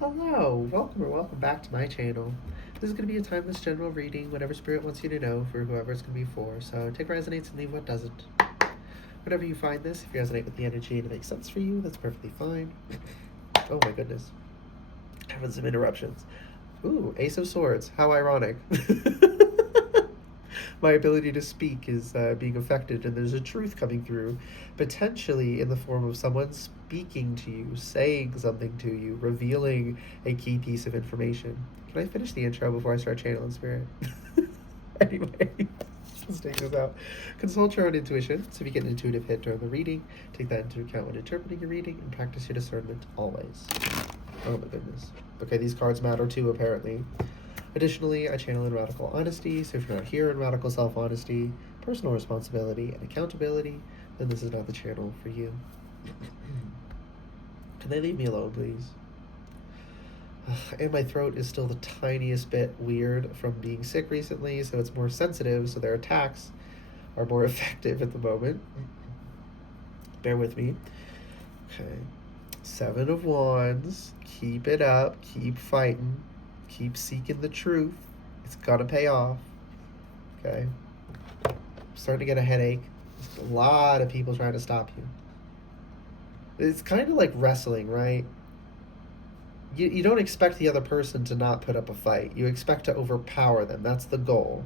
Hello, welcome or welcome back to my channel. This is going to be a timeless general reading, whatever spirit wants you to know for whoever it's going to be for. So take what resonates and leave what doesn't. Whenever you find this, if you resonate with the energy and it makes sense for you, that's perfectly fine. Oh my goodness. Having some interruptions. Ooh, Ace of Swords. How ironic. My ability to speak is being affected, and there's a truth coming through, potentially in the form of someone speaking to you, saying something to you, revealing a key piece of information. Can I finish the intro before I start channeling spirit? Anyway, let's take this out. Consult your own intuition. So if you get an intuitive hit during the reading, take that into account when interpreting your reading, and practice your discernment always. Oh my goodness. Okay, these cards matter too, apparently. Additionally, I channel in radical honesty, so if you're not here in radical self-honesty, personal responsibility, and accountability, then this is not the channel for you. Can they leave me alone, please? And my throat is still the tiniest bit weird from being sick recently, so it's more sensitive, so their attacks are more effective at the moment. Bear with me. Okay. 7 of Wands. Keep it up. Keep fighting. Keep seeking the truth. It's gonna pay off. Okay. I'm starting to get a headache. There's a lot of people trying to stop you. It's kind of like wrestling, right? You don't expect the other person to not put up a fight. You expect to overpower them. That's the goal.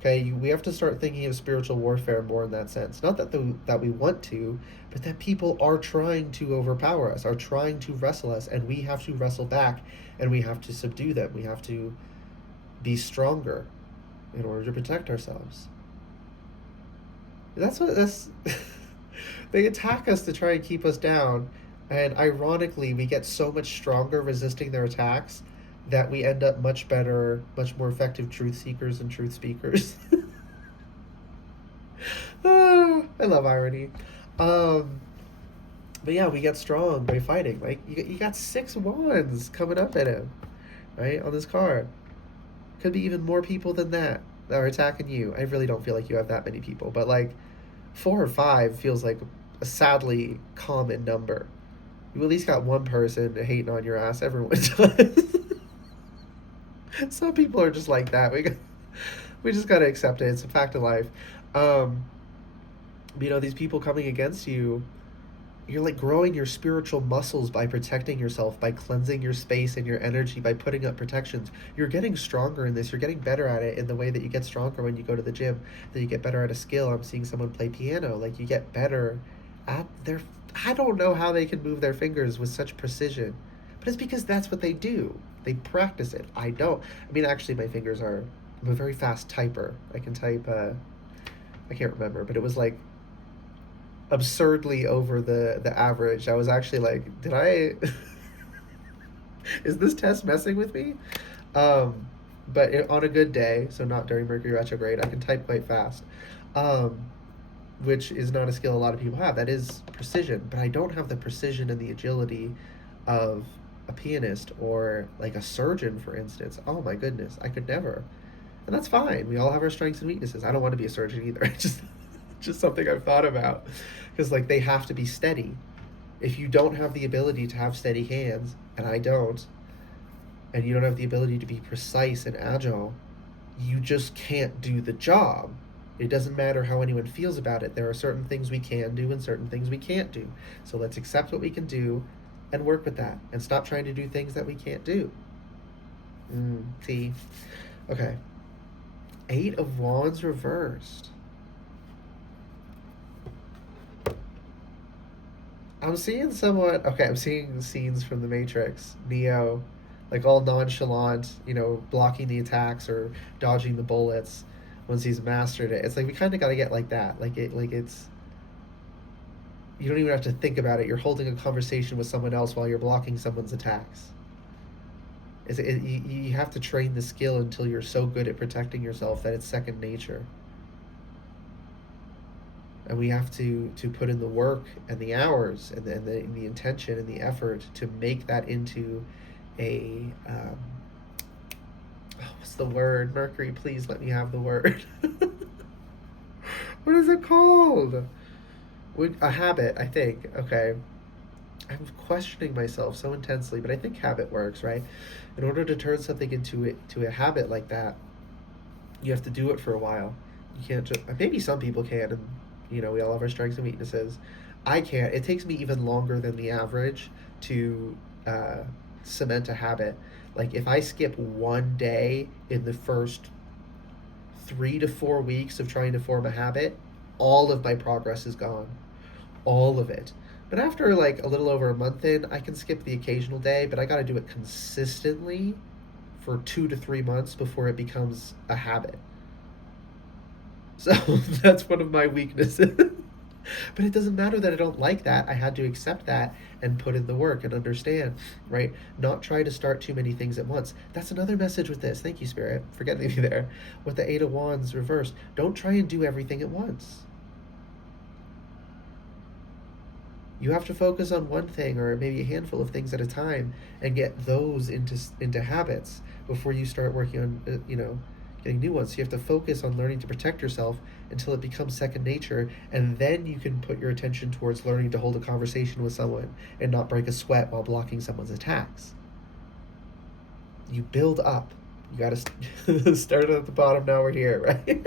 Okay, we have to start thinking of spiritual warfare more in that sense. Not that we want to, but that people are trying to overpower us, are trying to wrestle us, and we have to wrestle back, and we have to subdue them. We have to be stronger in order to protect ourselves. That's. They attack us to try and keep us down, and ironically, we get so much stronger resisting their attacks that we end up much better, much more effective truth seekers and truth speakers. I love irony. But yeah, we get strong by fighting. Like, you got 6 wands coming up at him, right, on this card. Could be even more people than that are attacking you. I really don't feel like you have that many people, but like 4 or 5 feels like a sadly common number. You at least got one person hating on your ass. Everyone does. Some people are just like that. We just gotta accept it. It's a fact of life. These people coming against you, you're like growing your spiritual muscles by protecting yourself, by cleansing your space and your energy, by putting up protections. You're getting stronger in this. You're getting better at it in the way that you get stronger when you go to the gym. That you get better at a skill. I'm seeing someone play piano. Like, you get better at their. I don't know how they can move their fingers with such precision, but it's because that's what they do. They practice it. I don't. I mean, actually, my fingers are. I'm a very fast typer. I can type. I can't remember, but it was like absurdly over the average. I was actually like, did I? Is this test messing with me? But on a good day, so not during Mercury retrograde, I can type quite fast. Which is not a skill a lot of people have. That is precision, but I don't have the precision and the agility of a pianist or like a surgeon, for instance. Oh my goodness, I could never. And that's fine. We all have our strengths and weaknesses. I don't want to be a surgeon either. Just something I've thought about, because like they have to be steady. If you don't have the ability to have steady hands, and I don't, and you don't have the ability to be precise and agile, you just can't do the job. It doesn't matter how anyone feels about it. There are certain things we can do and certain things we can't do. So let's accept what we can do and work with that, and stop trying to do things that we can't do. See? Okay. 8 of Wands reversed. I'm seeing somewhat. Okay, I'm seeing scenes from The Matrix, Neo, like all nonchalant, blocking the attacks or dodging the bullets once he's mastered it. It's like we kind of got to get like that. It's. You don't even have to think about it. You're holding a conversation with someone else while you're blocking someone's attacks. You have to train the skill until you're so good at protecting yourself that it's second nature. And we have to put in the work and the hours and the intention and the effort to make that into a what's the word? Mercury, please let me have the word. What is it called? A habit, I think. Okay. I'm questioning myself so intensely, but I think habit works, right? In order to turn something into a habit like that, you have to do it for a while. You can't just, maybe some people can, and we all have our strengths and weaknesses. I can't. It takes me even longer than the average to uh, cement a habit. Like if I skip one day in the first 3 to 4 weeks of trying to form a habit, all of my progress is gone. All of it. But after like a little over a month in, I can skip the occasional day, but I got to do it consistently for 2 to 3 months before it becomes a habit. So that's one of my weaknesses. But it doesn't matter that I don't like that. I had to accept that and put in the work and understand, right? Not try to start too many things at once. That's another message with this. Thank you, Spirit, for getting me there. With the Eight of Wands reversed, don't try and do everything at once. You have to focus on one thing or maybe a handful of things at a time and get those into habits before you start working on getting new ones. So you have to focus on learning to protect yourself until it becomes second nature, and then you can put your attention towards learning to hold a conversation with someone and not break a sweat while blocking someone's attacks. You build up. You got to start at the bottom. Now we're here, right?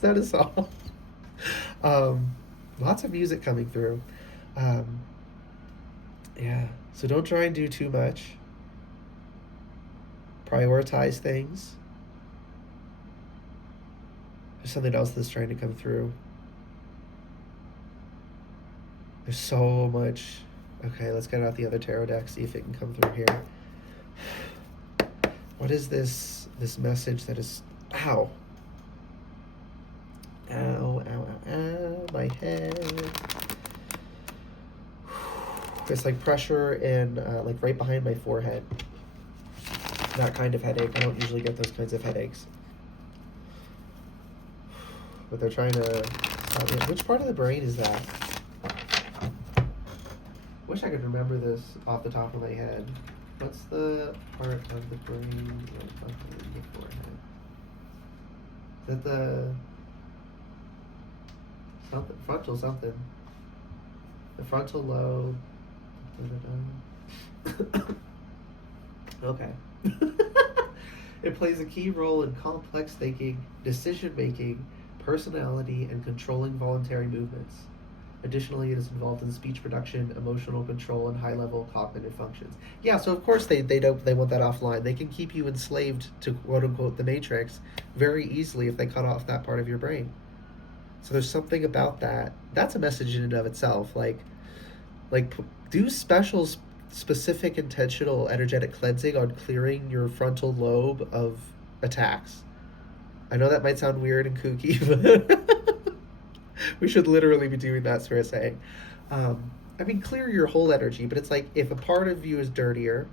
That is all. Lots of music coming through. Um, yeah. So don't try and do too much. Prioritize things. There's something else that's trying to come through. There's so much. Okay, let's get out the other tarot deck, see if it can come through here. What is this message that is... Ow. Ow, ow, ow, ow, my head. It's like pressure in, like right behind my forehead. That kind of headache. I don't usually get those kinds of headaches. But they're trying to... Which part of the brain is that? Wish I could remember this off the top of my head. What's the part of the brain right behind the forehead? Is that the... something? Frontal something. The frontal lobe. Okay. It plays a key role in complex thinking, decision making, personality, and controlling voluntary movements. Additionally, it is involved in speech production, emotional control, and high-level cognitive functions. Yeah, so of course they want that offline. They can keep you enslaved to quote unquote the matrix very easily if they cut off that part of your brain. So there's something about that. That's a message in and of itself. Like do special specific intentional energetic cleansing on clearing your frontal lobe of attacks. I know that might sound weird and kooky, but we should literally be doing that, Spirit saying. I mean, clear your whole energy, but it's like if a part of you is dirtier,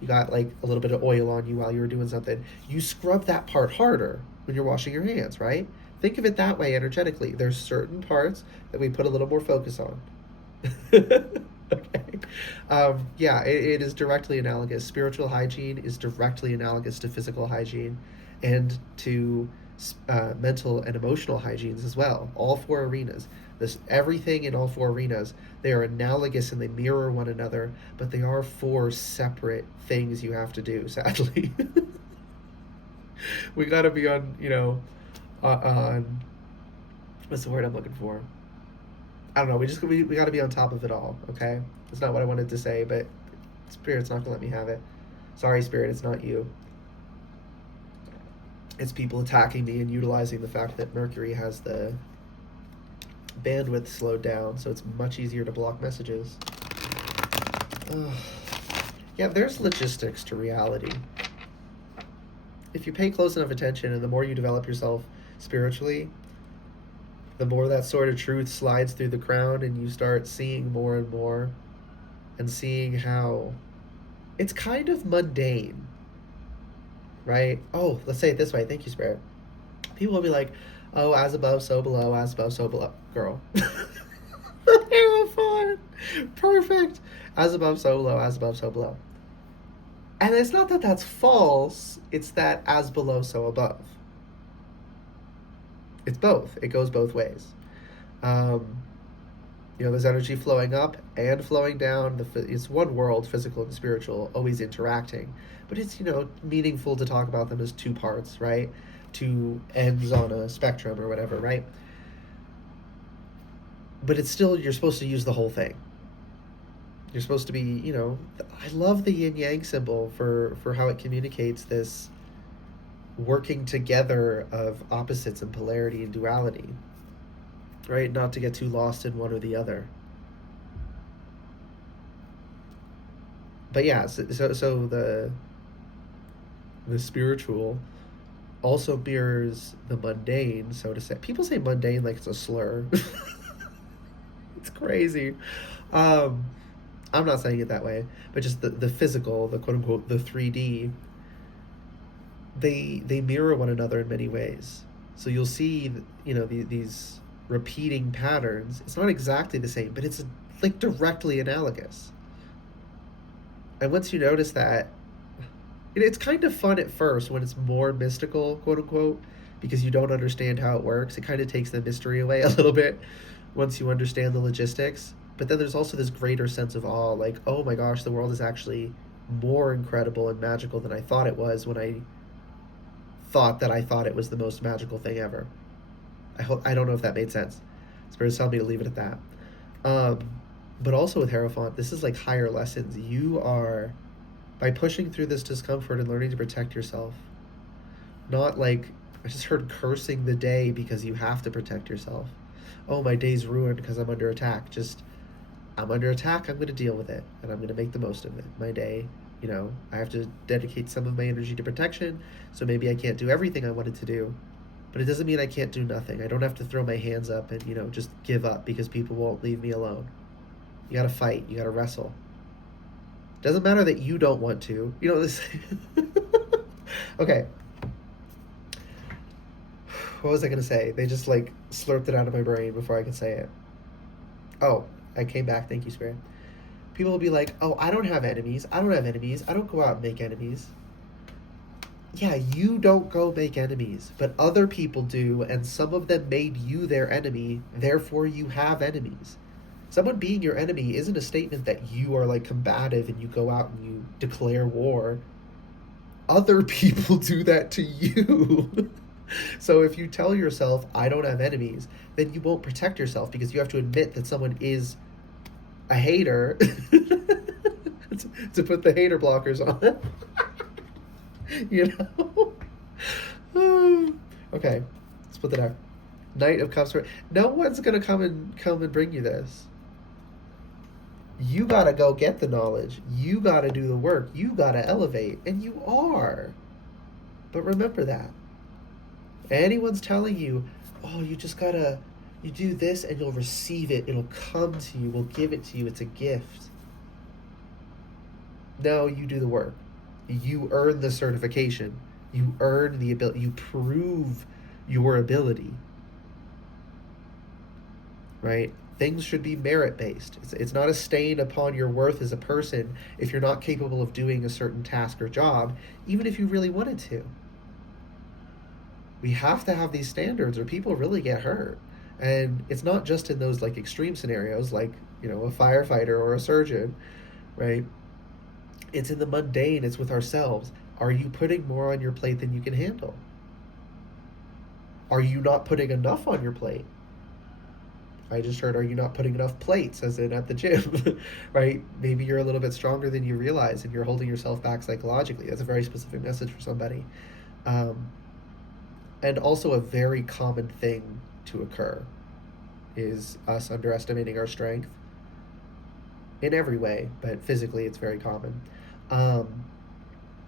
you got like a little bit of oil on you while you were doing something, you scrub that part harder when you're washing your hands, right? Think of it that way energetically. There's certain parts that we put a little more focus on. Okay. Yeah, it is directly analogous. Spiritual hygiene is directly analogous to physical hygiene and to mental and emotional hygienes as well. All four arenas. Everything in all four arenas, they are analogous and they mirror one another, but they are four separate things you have to do, sadly. We got to be on, on, what's the word I'm looking for? I don't know. We got to be on top of it all. Okay, that's not what I wanted to say, but Spirit's not gonna let me have it. Sorry, Spirit, it's not you. It's people attacking me and utilizing the fact that Mercury has the bandwidth slowed down, so it's much easier to block messages. Yeah, there's logistics to reality. If you pay close enough attention, and the more you develop yourself spiritually, the more that sort of truth slides through the crown and you start seeing more and more and seeing how it's kind of mundane, right? Oh, let's say it this way. Thank you, Spirit. People will be like, oh, as above, so below, as above, so below. Girl. Terrifying. Perfect. As above, so below, as above, so below. And it's not that that's false. It's that as below, so above. It's both. It goes both ways. There's energy flowing up and flowing down. It's one world, physical and spiritual, always interacting. But it's, meaningful to talk about them as two parts, right? Two ends on a spectrum or whatever, right? But it's still, you're supposed to use the whole thing. You're supposed to be, I love the yin yang symbol for how it communicates this working together of opposites and polarity and duality, right? Not to get too lost in one or the other. But yeah, so the spiritual also mirrors the mundane, so to say. People say mundane like it's a slur. It's crazy. Um, I'm not saying it that way, but just the physical, the quote unquote, the 3D, they mirror one another in many ways. So you'll see, these repeating patterns. It's not exactly the same, but it's like directly analogous. And once you notice that, it's kind of fun at first when it's more mystical, quote unquote, because you don't understand how it works. It kind of takes the mystery away a little bit once you understand the logistics. But then there's also this greater sense of awe, like, oh my gosh, the world is actually more incredible and magical than I thought it was when I thought it was the most magical thing ever. I don't know if that made sense. Spirit's telling me to leave it at that. Um, but also with Hierophant, this is like higher lessons. You are, by pushing through this discomfort and learning to protect yourself, not like, I just heard cursing the day because you have to protect yourself. Oh, my day's ruined because I'm under attack. Just, I'm under attack, I'm going to deal with it, and I'm going to make the most of it. My day, I have to dedicate some of my energy to protection, so maybe I can't do everything I wanted to do. But it doesn't mean I can't do nothing. I don't have to throw my hands up and, just give up because people won't leave me alone. You gotta fight, you gotta wrestle. Doesn't matter that you don't want to. This. Okay. What was I gonna say? They just like slurped it out of my brain before I could say it. Oh, I came back. Thank you, Spirit. People will be like, oh, I don't have enemies. I don't have enemies. I don't go out and make enemies. Yeah, you don't go make enemies, but other people do, and some of them made you their enemy, therefore you have enemies. Someone being your enemy isn't a statement that you are like combative and you go out and you declare war. Other people do that to you. So if you tell yourself, I don't have enemies, then you won't protect yourself because you have to admit that someone is a hater to put the hater blockers on. Okay, let's put that out. Knight of Cups. No one's gonna come and bring you this. You gotta go get the knowledge. You gotta do the work. You gotta elevate, and you are. But remember that. Anyone's telling you, oh, you just gotta, you do this and you'll receive it. It'll come to you. We'll give it to you. It's a gift. No, you do the work. You earn the certification. You earn the ability. You prove your ability. Right? Things should be merit-based. It's not a stain upon your worth as a person if you're not capable of doing a certain task or job, even if you really wanted to. We have to have these standards or people really get hurt. And it's not just in those like extreme scenarios like, a firefighter or a surgeon, right? It's in the mundane, it's with ourselves. Are you putting more on your plate than you can handle? Are you not putting enough on your plate? I just heard, are you not putting enough plates, as in at the gym, right? Maybe you're a little bit stronger than you realize and you're holding yourself back psychologically. That's a very specific message for somebody. And also a very common thing to occur is us underestimating our strength in every way, but physically it's very common.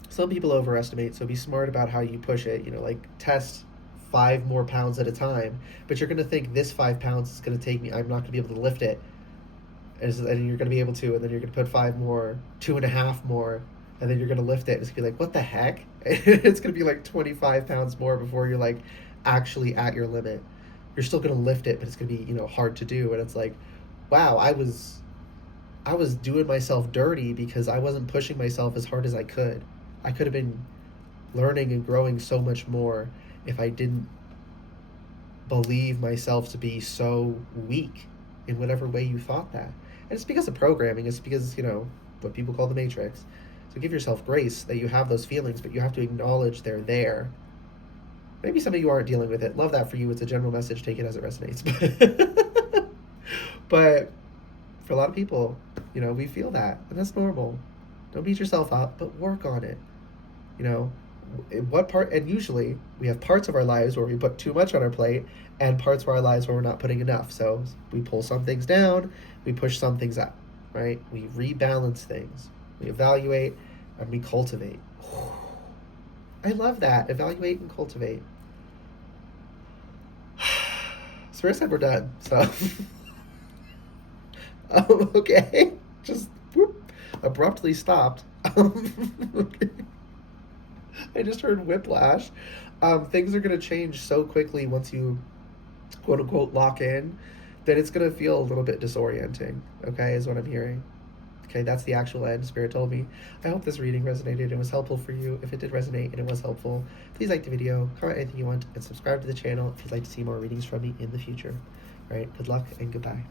Some people overestimate, so be smart about how you push it. Like test 5 more pounds at a time, but you're going to think this 5 pounds is going to take me, I'm not going to be able to lift it. And you're going to be able to, and then you're going to put 5 more, 2.5 more, and then you're going to lift it. And it's going to be like, what the heck? It's going to be like 25 pounds more before you're like actually at your limit. You're still going to lift it, but it's going to be, hard to do. And it's like, wow, I was doing myself dirty because I wasn't pushing myself as hard as I could. I could have been learning and growing so much more if I didn't believe myself to be so weak in whatever way you thought that. And it's because of programming. It's because, what people call the matrix. So give yourself grace that you have those feelings, but you have to acknowledge they're there. Maybe some of you aren't dealing with it. Love that for you. It's a general message. Take it as it resonates. But for a lot of people, we feel that, and that's normal. Don't beat yourself up, but work on it. What part? And usually we have parts of our lives where we put too much on our plate, and parts of our lives where we're not putting enough. So we pull some things down, we push some things up, right? We rebalance things, we evaluate, and we cultivate. I love that. Evaluate and cultivate. Spirit said we're done. So okay, just whoop, abruptly stopped. Okay. I just heard whiplash. Things are going to change so quickly once you, quote unquote, lock in, that it's going to feel a little bit disorienting, okay, is what I'm hearing. Okay, that's the actual end. Spirit told me. I hope this reading resonated and was helpful for you. If it did resonate and it was helpful, please like the video, comment anything you want, and subscribe to the channel if you'd like to see more readings from me in the future. All right, good luck and goodbye.